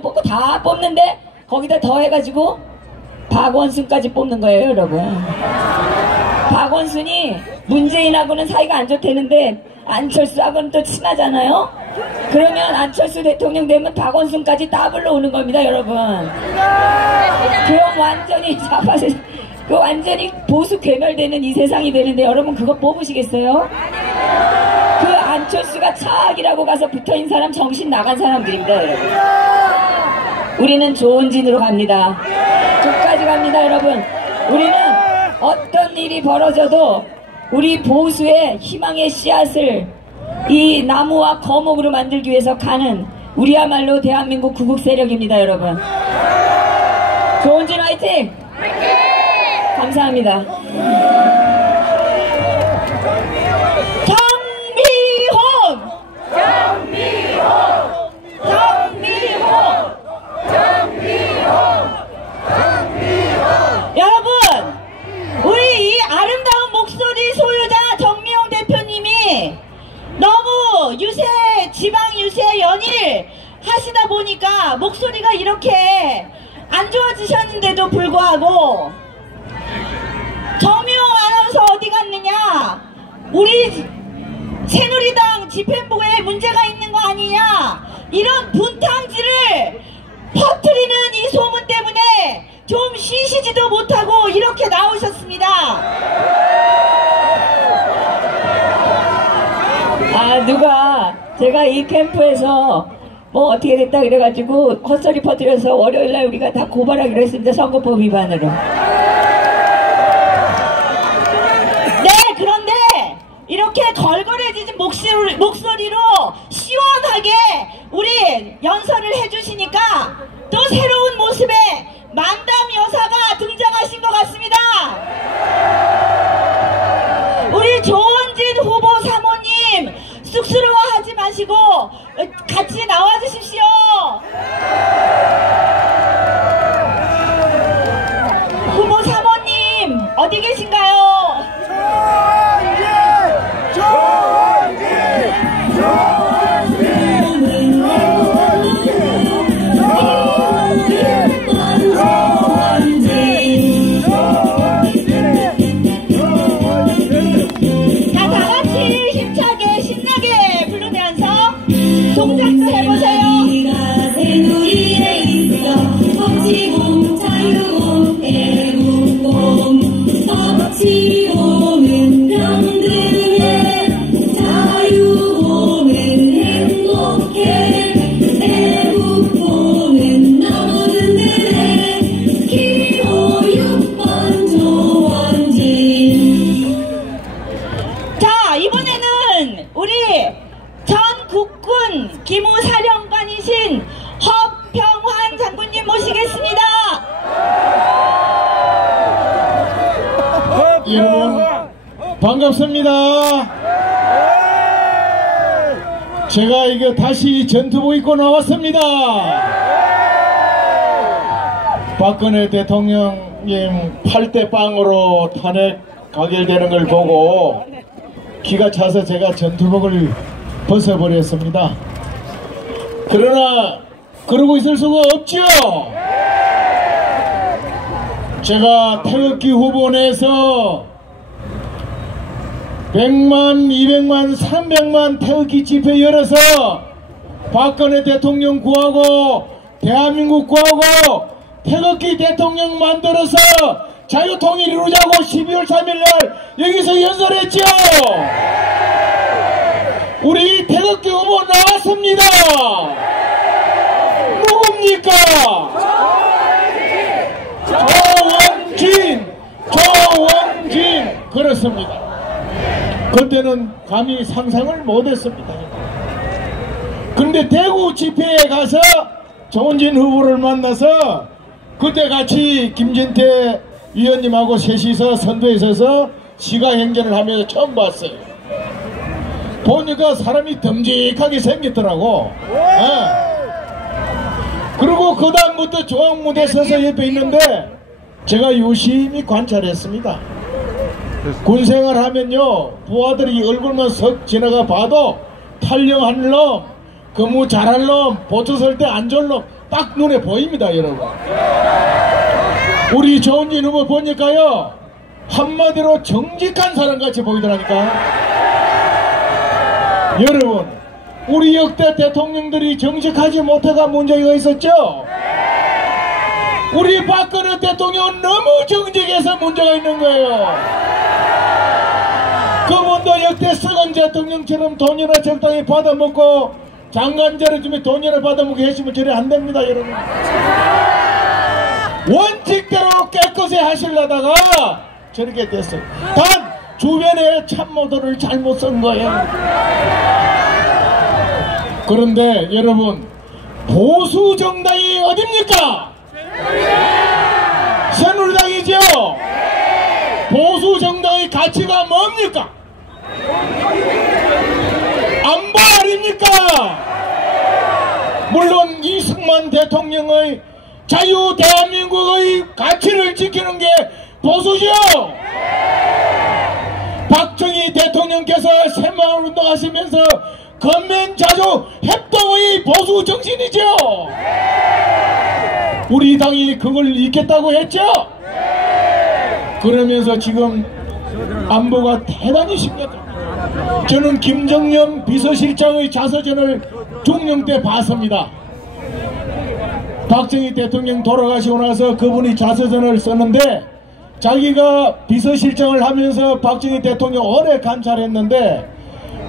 뽑고 다 뽑는데 거기다 더 해가지고 박원순까지 뽑는 거예요, 여러분. 박원순이 문재인하고는 사이가 안 좋다는데 안철수하고는 또 친하잖아요. 그러면 안철수 대통령 되면 박원순까지 따블로 오는 겁니다, 여러분. 그럼 완전히 잡아서 그 완전히 보수 괴멸되는 이 세상이 되는데 여러분 그거 뽑으시겠어요? 그 안철수가 차악이라고 가서 붙어있는 사람 정신 나간 사람들입니다, 여러분. 우리는 좋은 진으로 갑니다. 끝까지 갑니다, 여러분. 우리는 어떤 일이 벌어져도 우리 보수의 희망의 씨앗을 이 나무와 거목으로 만들기 위해서 가는 우리야말로 대한민국 구국 세력입니다, 여러분. 좋은 진 화이팅! 감사합니다. 여러분, 우리 이 아름다운 목소리 소유자 정미용 대표님이 너무 지방 유세 연일 하시다 보니까 목소리가 이렇게 안 좋아지셨는데도 불구하고 정미용 아나운서 어디 갔느냐, 우리 새누리당 집행부에 문제가 있는 거 아니냐, 이런 분탕질을 퍼뜨리는 이 소문 때문에 좀 쉬시지도 못하고 이렇게 나오셨습니다. 누가 제가 이 캠프에서 뭐 어떻게 됐다 그래가지고 헛소리 퍼뜨려서 월요일날 우리가 다 고발하기로 했습니다. 선거법 위반으로. 네, 그런데 이렇게 걸걸해지는 목소리로 시원하게 우리 연설을 해주시니까 또 새로운 모습의 만담 여사가 등장하신 것 같습니다. 우리 조원진 후보 사모님 쑥스러워하지 마시고 같이 나와주십시오. 후보 사모님 어디 계신가요? 동작도 해보세요. 새누리에 있어 법치공, 자유공, 애국공. 법치공은 평등해, 자유공은 행복해, 애국공은 너무 든든해. 기호 6번 조원진. 자, 이번에는 우리 전 국군 기무사령관이신 허평환 장군님 모시겠습니다. 여러분 반갑습니다. 제가 이거 다시 전투복 입고 나왔습니다. 박근혜 대통령님 8대 빵으로 탄핵 가결되는 걸 보고 기가 차서 제가 전투복을 벗어버렸습니다. 그러나 그러고 있을 수가 없죠. 제가 태극기 후보 내에서 100만, 200만, 300만 태극기 집회 열어서 박근혜 대통령 구하고 대한민국 구하고 태극기 대통령 만들어서 자유통일 이루자고 12월 3일날 여기서 연설했죠. 우리 태극기 후보 나왔습니다. 누굽니까? 조원진. 그렇습니다. 그때는 감히 상상을 못했습니다. 그런데 대구 집회에 가서 조원진 후보를 만나서 그때 같이 김진태 위원님하고 셋이서 선두에 서서 시가행전을 하면서 처음 봤어요. 보니까 사람이 듬직하게 생겼더라고. 그리고 그 다음부터 조항무대 서서 옆에 있는데 제가 유심히 관찰했습니다. 군생활 하면요, 부하들이 얼굴만 석 지나가 봐도 탈영한 놈, 근무 잘할 놈, 보초 설 때 안 좋을 놈 딱 눈에 보입니다, 여러분. 우리 조은진 후보 보니까요, 한마디로 정직한 사람같이 보이더라니까. 여러분, 우리 역대 대통령들이 정직하지 못해가 문제가 있었죠? 우리 박근혜 대통령은 너무 정직해서 문제가 있는 거예요. 그분도 역대 썩은 대통령처럼 돈이나 적당히 받아먹고 장관자를 주면 돈이나 받아먹고 계시면 저래 안 됩니다, 여러분. 원칙대로 깨끗이 하시려다가 저렇게 됐어요. 단 주변에 참모들을 잘못 쓴 거예요. 그런데 여러분, 보수 정당이 어딥니까? 새누리당이죠? 보수 정당의 가치가 뭡니까? 안보 아닙니까? 물론 이승만 대통령의 자유 대한민국의 가치를 지키는 게 보수죠. 박정희 대통령께서 새마을 운동하시면서 건면자주 협동의 보수 정신이죠. 우리 당이 그걸 잊겠다고 했죠. 그러면서 지금 안보가 대단히 심각합니다. 저는 김정년 비서실장의 자서전을 중령 때 봤습니다. 박정희 대통령 돌아가시고 나서 그분이 자서전을 썼는데, 자기가 비서실장을 하면서 박정희 대통령 오래 감찰했는데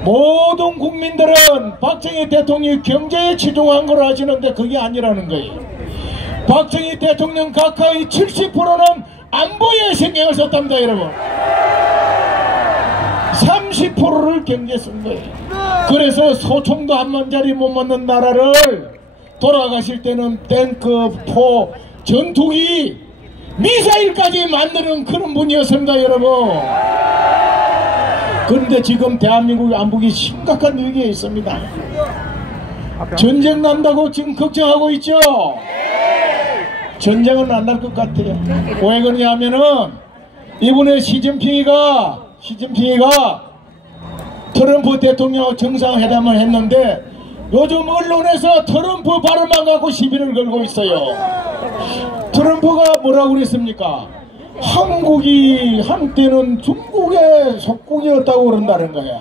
모든 국민들은 박정희 대통령이 경제에 치중한 걸 하시는데 그게 아니라는 거예요. 박정희 대통령 가까이 70%는 안보에 신경을 썼답니다, 여러분. 30%를 경제 쓴 거예요. 그래서 소총도 한 만짜리 못 맞는 나라를 돌아가실 때는 탱크, 포, 전투기, 미사일까지 만드는 그런 분이었습니다, 여러분. 그런데 지금 대한민국 안보기 심각한 위기에 있습니다. 전쟁 난다고 지금 걱정하고 있죠? 전쟁은 안 날 것 같아요. 왜 그러냐면은 이번에 시진핑이가 트럼프 대통령 정상회담을 했는데 요즘 언론에서 트럼프 발언만 갖고 시비를 걸고 있어요. 트럼프가 뭐라고 그랬습니까? 한국이 한때는 중국의 속국이었다고 그런다는 거야.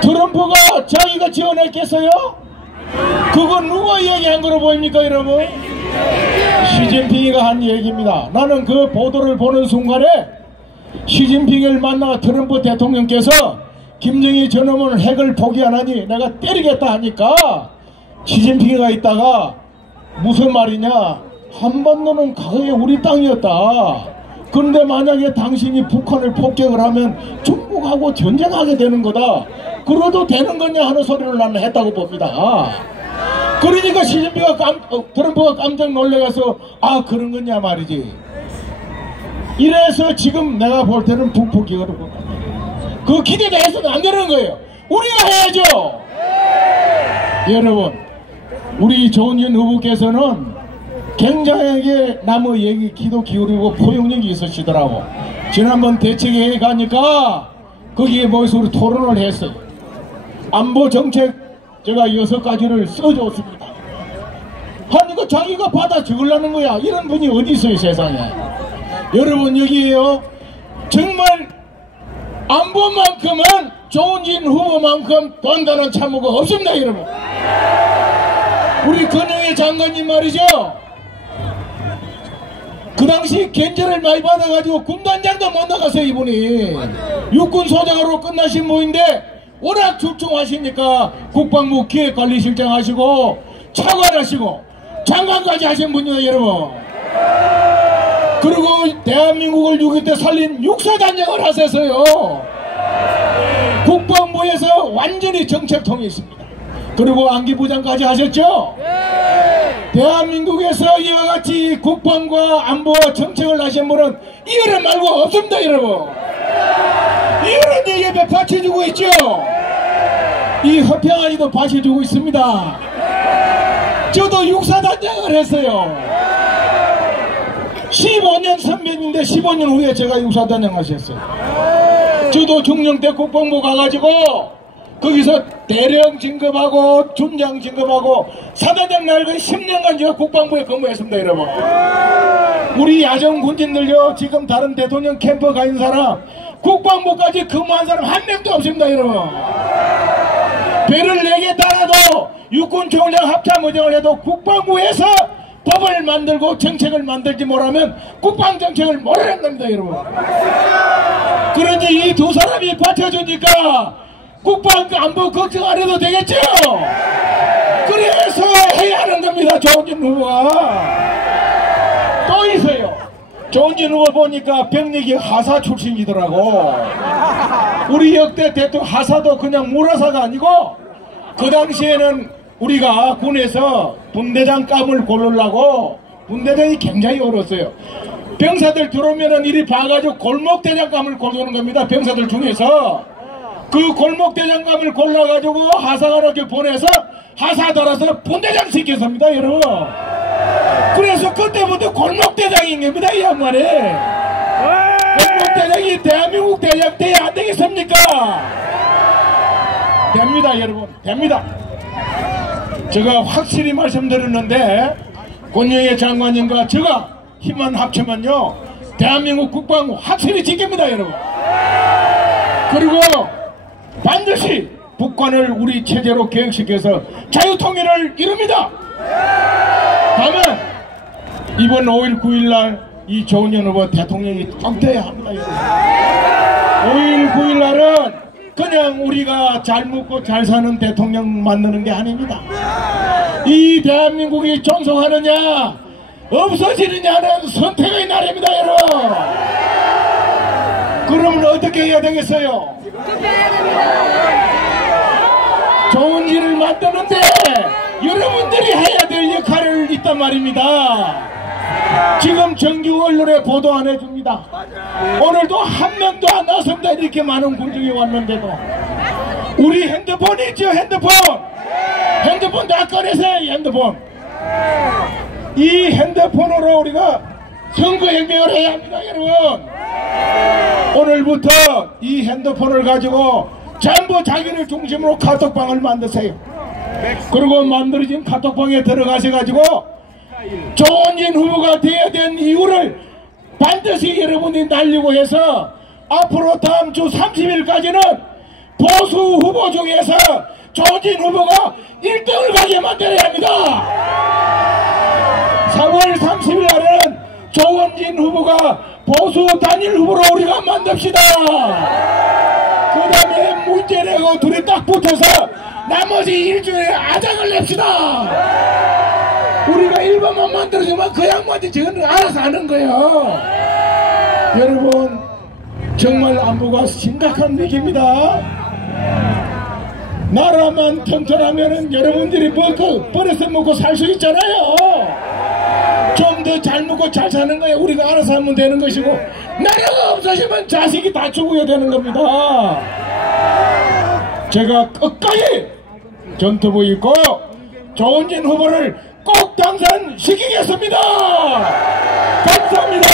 트럼프가 자기가 지어냈겠어요? 그건 누가 얘기한 거로 보입니까, 여러분? 시진핑이가 한 얘기입니다. 나는 그 보도를 보는 순간에 시진핑을 만나 트럼프 대통령께서 김정일 저놈은 핵을 포기 안 하니 내가 때리겠다 하니까 시진핑이가 있다가 무슨 말이냐, 한반도는 과거에 우리 땅이었다. 그런데 만약에 당신이 북한을 폭격을 하면 중국하고 전쟁하게 되는 거다. 그래도 되는 거냐 하는 소리를 나는 했다고 봅니다. 그러니까 트럼프가 깜짝 놀래가서 아 그런 거냐 말이지. 이래서 지금 내가 볼 때는 북폭격으로 그 기대가 해서는 안 되는 거예요. 우리가 해야죠. 여러분, 우리 조은진 후보께서는 굉장하게 남의 얘기 귀도 기울이고 포용력이 있으시더라고. 지난번 대책회의에 가니까 거기에 모여서 토론을 했어요. 안보 정책 제가 6가지를 써줬습니다. 하니까 자기가 받아 적으려는 거야. 이런 분이 어디 있어요, 세상에. 여러분, 여기에요, 정말 안보만큼은 조은진 후보만큼 단단한 참모가 없습니다, 여러분. 우리 건영애 장관님 말이죠. 그 당시 견제를 많이 받아가지고 군단장도 못 나갔어요, 이분이. 육군소장으로 끝나신 분인데 워낙 출중하시니까 국방부 기획관리실장 하시고 차관 하시고 장관까지 하신 분이에요, 여러분. 그리고 대한민국을 6.25 때 살린 육사단장을 하셨어요. 국방부에서 완전히 정책통이 있습니다. 그리고 안기부장까지 하셨죠? 대한민국에서 이와 같이 국방과 안보 정책을 하신 분은 이거를 말고 없습니다, 여러분. 이거는 얘기에 받쳐주고 있죠. 이 허평아리도 받쳐주고 있습니다. 저도 육사단장을 했어요. 15년 선배인데 15년 후에 제가 육사단장 하셨어요. 저도 중령 때 국방부 가가지고 거기서 대령 진급하고 중장 진급하고 사단장 날고 10년간 제가 국방부에 근무했습니다. 여러분, 우리 야전 군진들요, 지금 다른 대통령 캠프 가 있는 사람 국방부까지 근무한 사람 한 명도 없습니다. 여러분, 배를 4개 달아도 육군총장 합참의장을 해도 국방부에서 법을 만들고 정책을 만들지 못하면 국방정책을 모르는 겁니다. 여러분, 그런지 이 두 사람이 받쳐주니까 국방안보 걱정 안 해도 되겠죠. 그래서 해야 하는 겁니다. 조은진 후보가. 또 있어요. 조은진 후보 보니까 병력이 하사 출신이더라고. 우리 역대 대통령 하사도 그냥 물하사가 아니고, 그 당시에는 우리가 군에서 분대장감을 고르려고 분대장이 굉장히 어려웠어요. 병사들 들어오면은 이리 봐가지고 골목대장감을 고르는 겁니다. 병사들 중에서 그 골목대장감을 골라가지고 하사관학교 보내서 하사 달아서 분대장 시켰습니다. 여러분, 그래서 그때부터 골목대장인 겁니다. 이 양반이. 골목대장이 대한민국 대장 돼야 안 되겠습니까? 됩니다. 여러분, 됩니다. 제가 확실히 말씀드렸는데, 권영애 장관님과 제가 힘만 합치면요, 대한민국 국방부 확실히 지킵니다. 여러분. 그리고 반드시 북한을 우리 체제로 개혁시켜서 자유통일을 이룹니다. 다만 이번 5일 9일날 이 조은진 후보 대통령이 꼭 돼야 합니다. 여러분. 5일 9일날은 그냥 우리가 잘 먹고 잘 사는 대통령 만드는 게 아닙니다. 이 대한민국이 존속하느냐 없어지느냐는 선택의 날입니다. 여러분, 그러면 어떻게 해야 되겠어요? 좋은 일을 만드는데 여러분들이 해야 될 역할을 있단 말입니다. 지금 정규 언론에 보도 안 해줍니다. 오늘도 한 명도 안 나왔습니다. 이렇게 많은 군중이 왔는데도. 우리 핸드폰 있죠? 핸드폰 다 꺼내세요. 핸드폰. 이 핸드폰으로 우리가 선거혁명을 해야 합니다. 여러분, 오늘부터 이 핸드폰을 가지고 전부 자기를 중심으로 카톡방을 만드세요. 그리고 만들어진 카톡방에 들어가셔가지고 조은진 후보가 되어야 된 이유를 반드시 여러분이 날리고 해서 앞으로 다음 주 30일까지는 보수 후보 중에서 조은진 후보가 1등을 가게 만들어야 합니다. 4월 30일 날에는 조은진 후보가 보수 단일 후보로 우리가 만듭시다. 그 다음에 문재인하고 둘이 딱 붙어서 나머지 일주일에 아작을 냅시다. 우리가 1번만 만들어주면 그 양반이 저는 알아서 하는 거예요. 여러분, 정말 안보가 심각한 위기입니다. 나라만 튼튼하면은 여러분들이 먹고 버려서 먹고 살 수 있잖아요. 좀 더 잘 먹고 잘 사는 거예요. 우리가 알아서 하면 되는 것이고, 나라가 없어지면 자식이 다 죽어야 되는 겁니다. 제가 끝까지 전투부 있고 조은진 후보를 꼭 당선시키겠습니다. 감사합니다.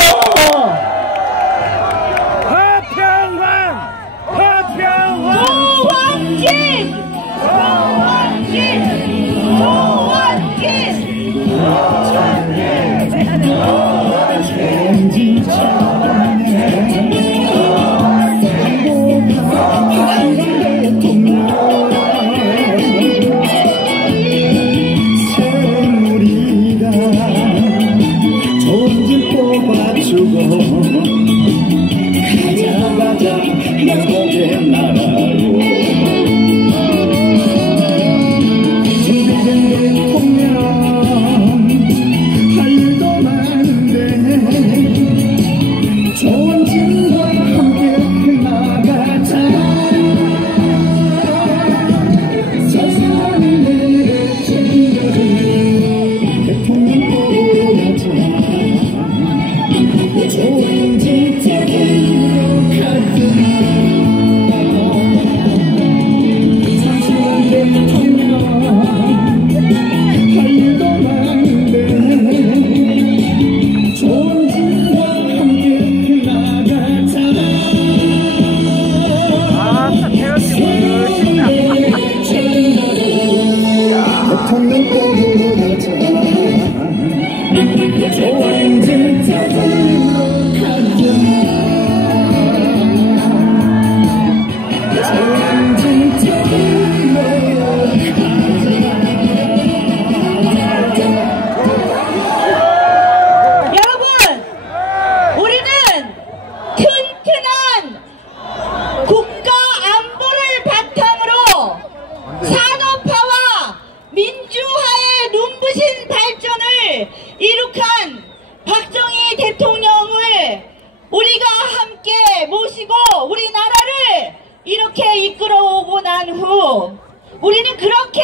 이룩한 박정희 대통령을 우리가 함께 모시고 우리나라를 이렇게 이끌어오고 난 후 우리는 그렇게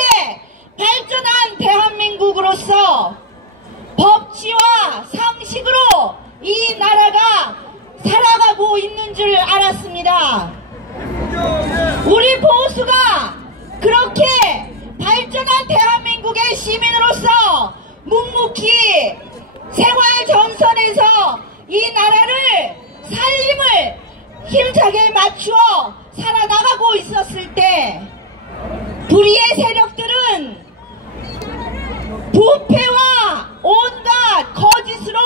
발전한 대한민국으로서 법치와 상식으로 이 나라가 살아가고 있는 줄 알았습니다. 우리 보수가 그렇게 발전한 대한민국의 시민으로서 묵묵히 생활 전선에서 이 나라를 살림을 힘차게 맞추어 살아나가고 있었을 때 불의의 세력들은 부패와 온갖 거짓으로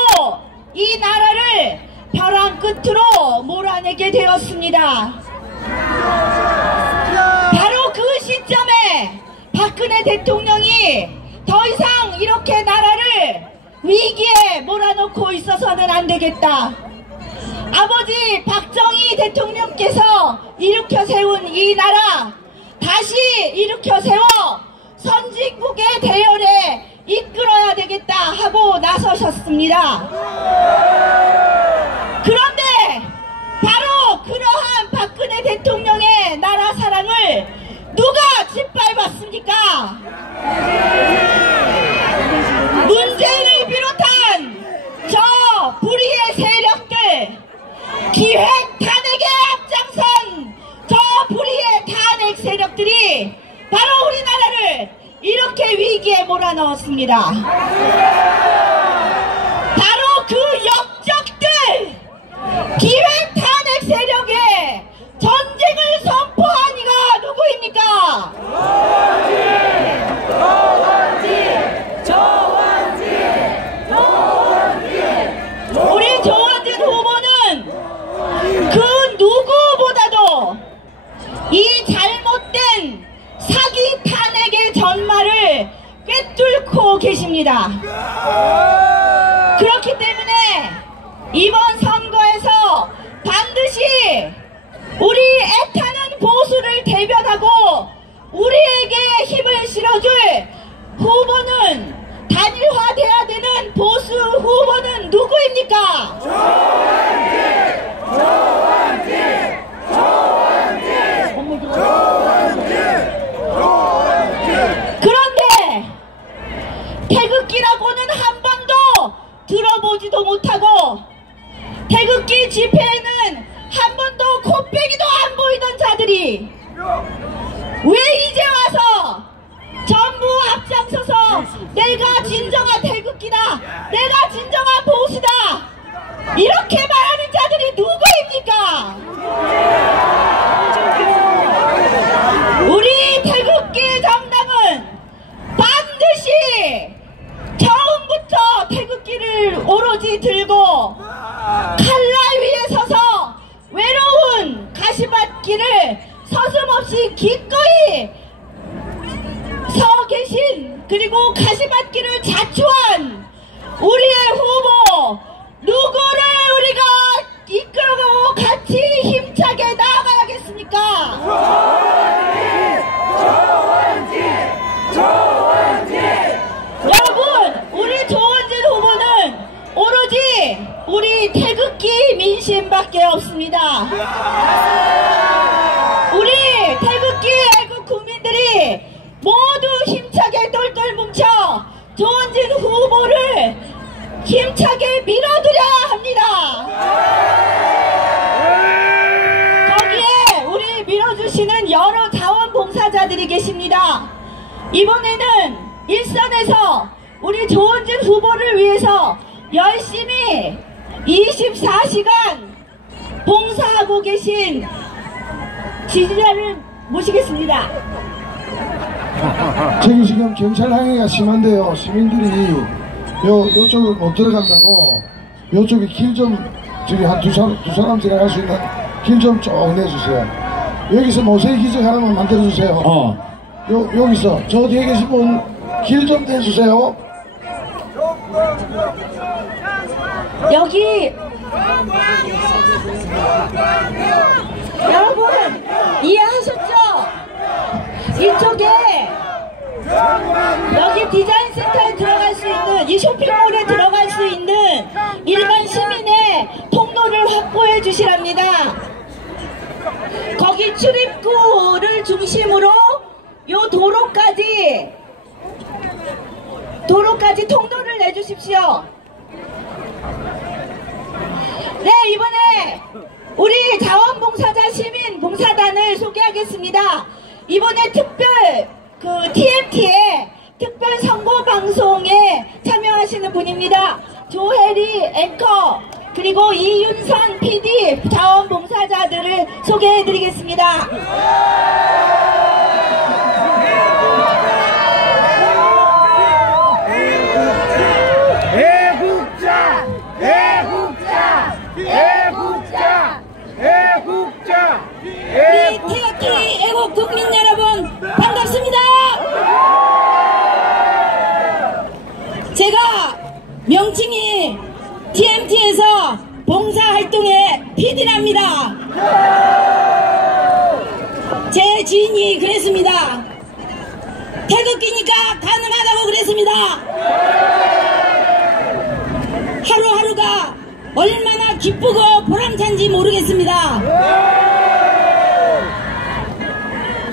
이 나라를 벼랑 끝으로 몰아내게 되었습니다. 바로 그 시점에 박근혜 대통령이 더 이상 이렇게 나라를 위기에 몰아넣고 있어서는 안 되겠다. 아버지 박정희 대통령께서 일으켜 세운 이 나라 다시 일으켜 세워 선진국의 대열에 이끌어야 되겠다 하고 나서셨습니다. 그런데 바로 그러한 박근혜 대통령의 나라 사랑을 누가 짓밟았습니까? 문재인을 비롯한 저 불의의 세력들, 기획 탄핵에 앞장선 저 불의의 탄핵 세력들이 바로 우리나라를 이렇게 위기에 몰아넣었습니다. 바로 그 역적들, 기획 탄핵 세력에 전쟁을 선포한 이가 누구입니까? 우리 조원진 후보는 그 누구보다도 이 잘못된 사기 탄핵의 전말을 꿰뚫고 계십니다. 그렇기 때문에 이번 선거에서 반드시 우리 애타는 보수를 대변하고 우리에게 힘을 실어줄 후보는 단일화돼야 되는 보수 후보는 누구입니까? 그런데 태극기라고는 한 번도 들어보지도 못하고 태극기 집회에는 한 번도 코빼기도 안 보이던 자들이 왜 이제 와서 전부 앞장서서 내가 진정한 태극기다, 내가 진정한 보수다 이렇게 말하는 자들이 누구입니까? 우리 태극기 정당은 반드시 처음부터 태극기를 오로지 들고 칼날 위에 서서 외로운 가시밭길을 서슴없이 기꺼이 서 계신, 그리고 가시밭길을 자초한 우리의 후보 누구를 우리가 이끌고 같이 힘차게 나아가야겠습니까? 여러분, 우리 조원진 후보는 오로지 우리 태극기 민심밖에 없습니다. 우리 태극기 애국 국민들이 모두 힘차게 똘똘 뭉쳐 조원진 후보를 힘차게 밀어드려야 합니다. 거기에 우리 밀어주시는 여러 자원봉사자들이 계십니다. 이번에는 일선에서 우리 조원진 후보를 위해서 열심히 24시간 봉사하고 계신 지지자를 모시겠습니다. 저기 지금 경찰 항해가 심한데요. 시민들이 요쪽을 못 들어간다고 요쪽에 길 좀 저기 한 두 사람 지나갈 수 있는 길 좀 쭉 내주세요. 여기서 모세기 기적 하나만 만들어주세요. 여기서 저 뒤에 계신 분 길 좀 내주세요. 여기 여러분 이해하셨죠? 이쪽에 여기 디자인 센터에 들어갈 수 있는 이 쇼핑몰에 들어갈 수 있는 일반 시민의 통로를 확보해 주시랍니다. 거기 출입구를 중심으로 요 도로까지 통로를 내주십시오. 네, 이번에 우리 자원봉사자 시민봉사단을 소개하겠습니다. 이번에 특별 TMT의 특별 선거방송에 참여하시는 분입니다. 조혜리 앵커 그리고 이윤선 PD 자원봉사자들을 소개해드리겠습니다. 우리 태극기 애국 국민 여러분 반갑습니다. 제가 명칭이 TMT에서 봉사활동의 PD랍니다. 제 지인이 그랬습니다. 태극기니까 가능하다고 그랬습니다. 하루하루가 얼마나 기쁘고 보람찬지 모르겠습니다.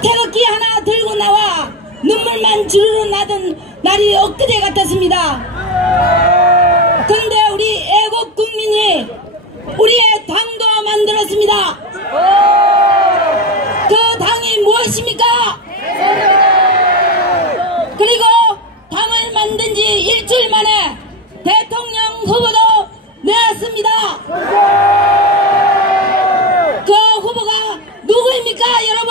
태극기 하나 들고 나와 눈물만 주르르 나던 날이 엊그제 같았습니다. 근데 우리 애국 국민이 우리의 당도 만들었습니다. 그 당이 무엇입니까? 그리고 당을 만든 지 일주일 만에 대통령 후보도 내왔습니다. 그 후보가 누구입니까, 여러분?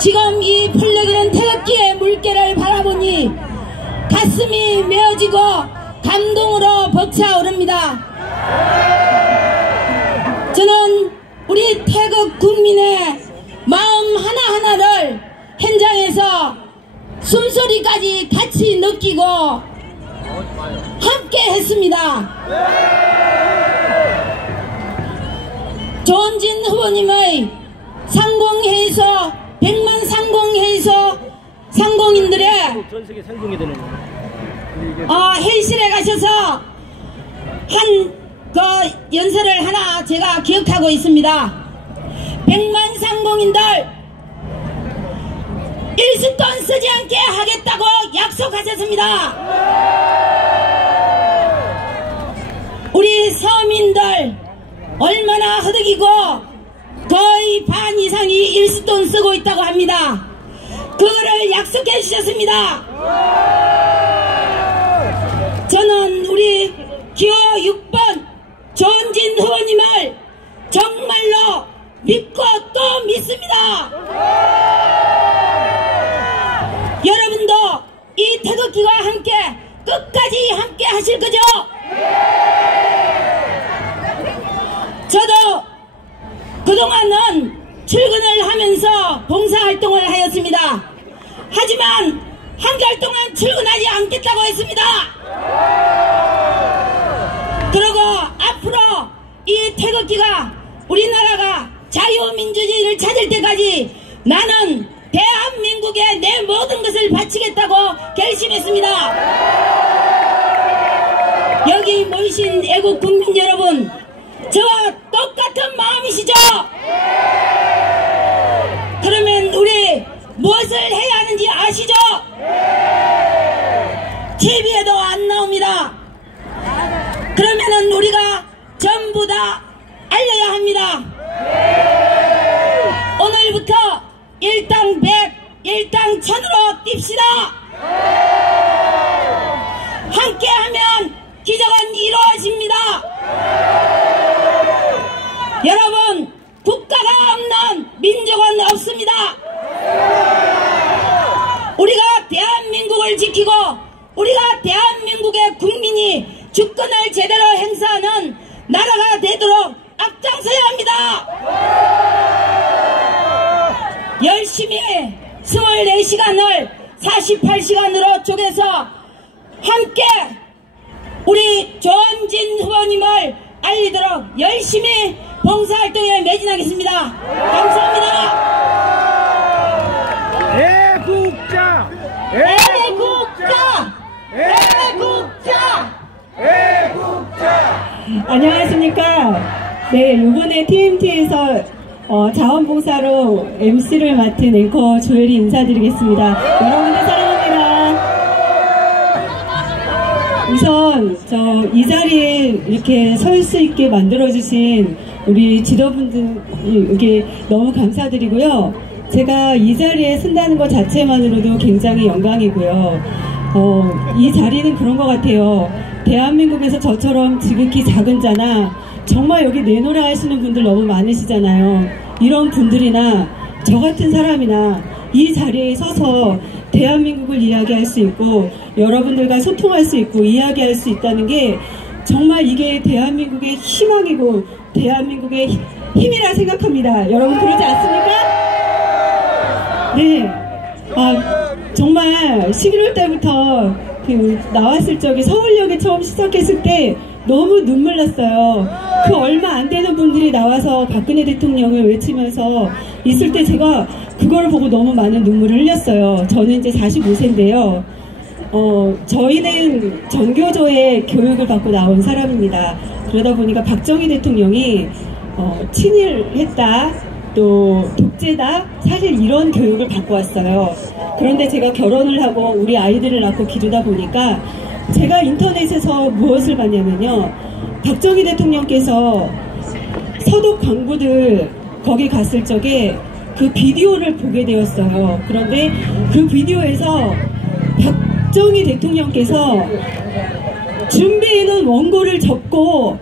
지금 이 펄럭이는 태극기의 물결을 바라보니 가슴이 메어지고 감동으로 벅차오릅니다. 저는 우리 태극 국민의 마음 하나하나를 현장에서 숨소리까지 같이 느끼고 함께 했습니다. 조원진 후보님의 상공회의소 100만 상공회의소 상공인들의 회의실에 가셔서 연설을 하나 제가 기억하고 있습니다. 100만 상공인들 일수돈 쓰지 않게 하겠다고 약속하셨습니다. 우리 서민들 얼마나 허덕이고 거의 반 이상이 일수돈 쓰고 있다고 합니다. 그거를 약속해 주셨습니다. 저는 우리 기호 6번 조원진 후보님을 정말로 믿고 또 믿습니다. 여러분도 이 태극기와 함께 끝까지 함께 하실 거죠? 저도 그동안은 출근을 하면서 봉사활동을 하였습니다. 하지만 한달 동안 출근하지 않겠다고 했습니다. 그리고 앞으로 이 태극기가 우리나라가 자유민주주의를 찾을 때까지 나는 대한민국에 내 모든 것을 바치겠다고 결심했습니다. 여기 모이신 애국 국민 여러분, 저와 똑같은 마음이시죠? 그러면 우리 무엇을 해야 하는지 아시죠? TV에도 안 나옵니다. 그러면은 우리가 전부 다 알려야 합니다. 오늘부터 일당 100, 일당 1000으로 뜁시다. 함께하면 기적은 이루어집니다. 여러분, 국가가 없는 민족 적은 없습니다. 우리가 대한민국을 지키고 우리가 대한민국의 국민이 주권을 제대로 행사하는 나라가 되도록 앞장서야 합니다. 열심히 24시간을 48시간으로 쪼개서 함께 우리 조원진 후보님을 알리도록 열심히 봉사활동에 매진하겠습니다. 감사합니다. 애국자! 애국자! 애국자! 애국자! 안녕하십니까. 네, 이번에 TMT에서 자원봉사로 MC를 맡은 앵커 조혜리 인사드리겠습니다. 여러분들 사랑합니다. 우선 이 자리에 이렇게 설 수 있게 만들어주신 우리 지도분들에게 너무 감사드리고요. 제가 이 자리에 쓴다는 것 자체만으로도 굉장히 영광이고요. 이 자리는 그런 것 같아요. 대한민국에서 저처럼 지극히 작은 자나 정말 여기 내노라 하시는 분들 너무 많으시잖아요. 이런 분들이나 저 같은 사람이나 이 자리에 서서 대한민국을 이야기할 수 있고 여러분들과 소통할 수 있고 이야기할 수 있다는 게 정말 이게 대한민국의 희망이고 대한민국의 힘이라 생각합니다. 여러분 그러지 않습니까? 네. 정말 11월 달부터 나왔을 적에 서울역에 처음 시작했을 때 너무 눈물 났어요. 그 얼마 안 되는 분들이 나와서 박근혜 대통령을 외치면서 있을 때 제가 그걸 보고 너무 많은 눈물을 흘렸어요. 저는 이제 45세인데요. 저희는 전교조의 교육을 받고 나온 사람입니다. 그러다 보니까 박정희 대통령이 친일했다, 또 독재다, 사실 이런 교육을 받고 왔어요. 그런데 제가 결혼을 하고 우리 아이들을 낳고 기르다 보니까 제가 인터넷에서 무엇을 봤냐면요, 박정희 대통령께서 서독 광부들 거기 갔을 적에 그 비디오를 보게 되었어요. 그런데 그 비디오에서 박정희 대통령께서 준비해놓은 원고를 접고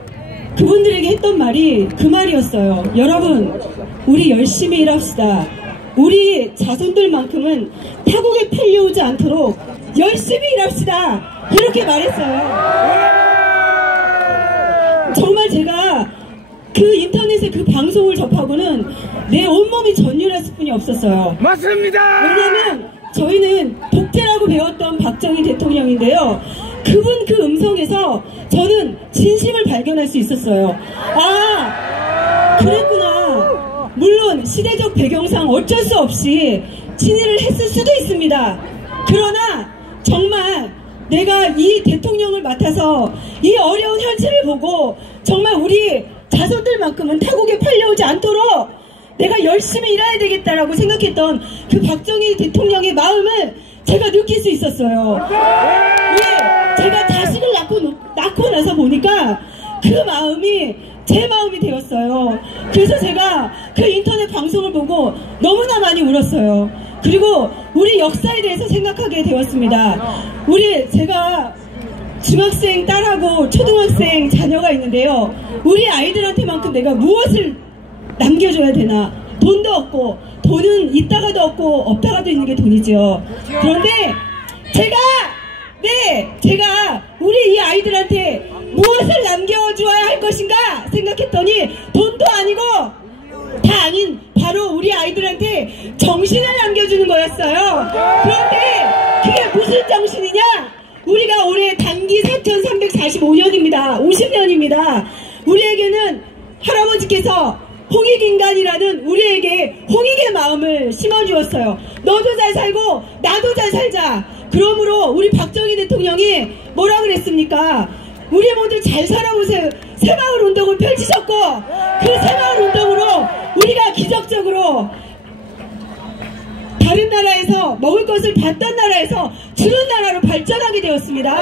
그분들에게 했던 말이 그 말이었어요. 여러분, 우리 열심히 일합시다. 우리 자손들만큼은 타국에 팔려오지 않도록 열심히 일합시다. 이렇게 말했어요. 정말 제가 그 인터넷에 그 방송을 접하고는 내 온몸이 전율했을 뿐이 없었어요. 맞습니다. 왜냐면 저희는 독재라고 배웠던 박정희 대통령인데요, 그분 그 음성에서 저는 진심을 발견할 수 있었어요. 아, 그랬구나. 물론 시대적 배경상 어쩔 수 없이 친일을 했을 수도 있습니다. 그러나 정말 내가 이 대통령을 맡아서 이 어려운 현실을 보고 정말 우리 자손들만큼은 타국에 팔려오지 않도록 내가 열심히 일해야 되겠다라고 생각했던 그 박정희 대통령의 마음을 제가 느낄 수 있었어요. 왜? 제가 자식을 낳고 나서 보니까 그 마음이 제 마음이 되었어요. 그래서 제가 그 인터넷 방송을 보고 너무나 많이 울었어요. 그리고 우리 역사에 대해서 생각하게 되었습니다. 제가 중학생 딸하고 초등학생 자녀가 있는데요, 우리 아이들한테만큼 내가 무엇을 남겨줘야 되나. 돈도 없고, 돈은 있다가도 없고 없다가도 있는 게 돈이죠. 그런데 제가 우리 이 아이들한테 무엇을 남겨주어야 할 것인가 생각했더니 돈도 아니고 다 아닌 바로 우리 아이들한테 정신을 남겨주는 거였어요. 그런데 그게 무슨 정신이냐? 우리가 올해 단기 4345년입니다. 50년입니다. 우리에게는 할아버지께서 홍익인간이라는 우리에게 홍익의 마음을 심어주었어요. 너도 잘 살고 나도 잘 살자. 그러므로 우리 박정희 대통령이 뭐라 그랬습니까? 우리 모두 잘 살아보세요. 새마을운동을 펼치셨고, 그 새마을운동으로 우리가 기적적으로 다른 나라에서 먹을 것을 받던 나라에서 주는 나라로 발전하게 되었습니다.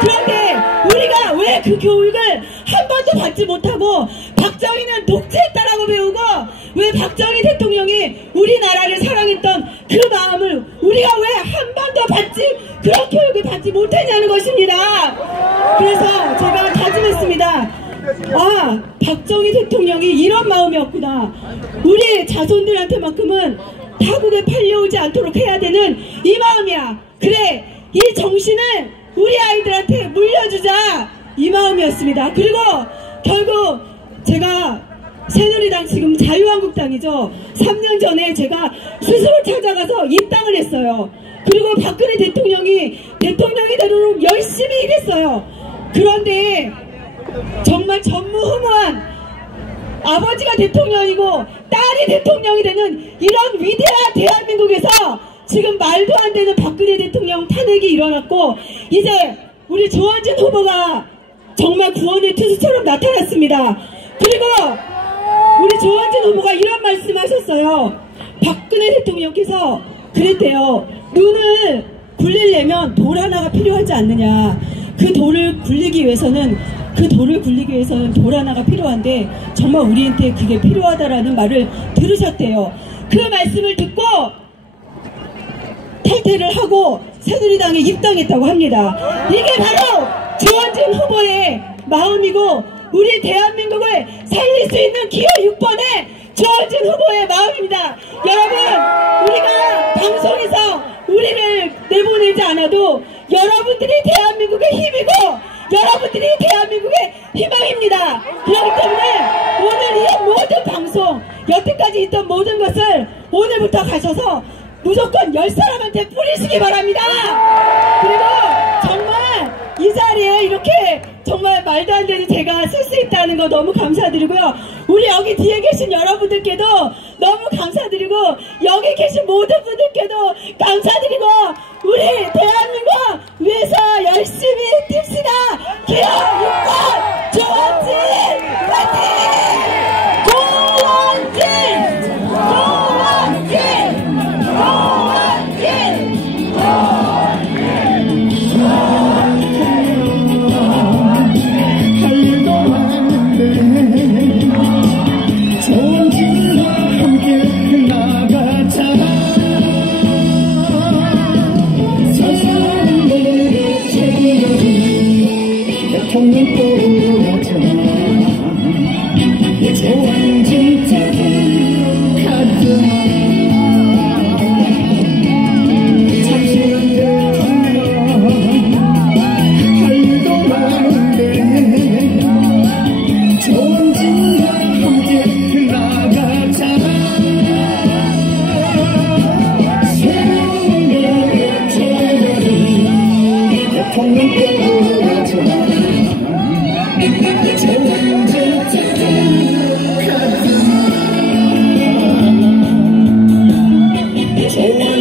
그런데 우리가 왜 그 교육을 한 번도 받지 못하고 박정희는 독재했다라고 배우고, 왜 박정희 대통령이 우리나라를 사랑했던 그 마음을 우리가 왜 한 번도 그런 교육을 받지 못했냐는 것입니다. 그래서 제가 다짐했습니다. 아, 박정희 대통령이 이런 마음이었구나. 우리 자손들한테만큼은 타국에 팔려오지 않도록 해야 되는 이 마음이야. 그래, 이 정신을 우리 아이들한테 물려주자, 이 마음이었습니다. 그리고 결국 제가 새누리당, 지금 자유한국당이죠. 3년 전에 제가 스스로 찾아가서 입당을 했어요. 그리고 박근혜 대통령이 대통령이 되도록 열심히 일했어요. 그런데 정말 전무후무한 아버지가 대통령이고 딸이 대통령이 되는 이런 위대한 대한민국에서 지금 말도 안 되는 박근혜 대통령 탄핵이 일어났고, 이제 우리 조원진 후보가 정말 구원의 투수처럼 나타났습니다. 그리고 우리 조원진 후보가 이런 말씀하셨어요. 박근혜 대통령께서 그랬대요. 눈을 굴리려면 돌 하나가 필요하지 않느냐. 그 돌을 굴리기 위해서는 돌 하나가 필요한데 정말 우리한테 그게 필요하다라는 말을 들으셨대요. 그 말씀을 듣고 탈퇴를 하고 새누리당에 입당했다고 합니다. 이게 바로 조원진 후보의 마음이고, 우리 대한민국을 살릴 수 있는 기호 6번의 조원진 후보의 마음입니다. 여러분, 우리가 방송에서 우리를 내보내지 않아도 여러분들이 대한민국의 힘이고 여러분들이 대한민국의 희망입니다. 그렇기 때문에 오늘 이 모든 방송, 여태까지 있던 모든 것을 오늘부터 가셔서 무조건 10사람한테 뿌리시기 바랍니다. 그리고 정말 이 자리에 이렇게 정말 말도 안 되는 제가 쓸 수 있다는 거 너무 감사드리고요. 우리 여기 뒤에 계신 여러분들께도 너무 감사드리고, 여기 계신 모든 분들께도 감사드리고, 우리 대한민국 위해서 열심히 뜁시다. 기호 6번 조원진 화이팅! 조원진! Oh,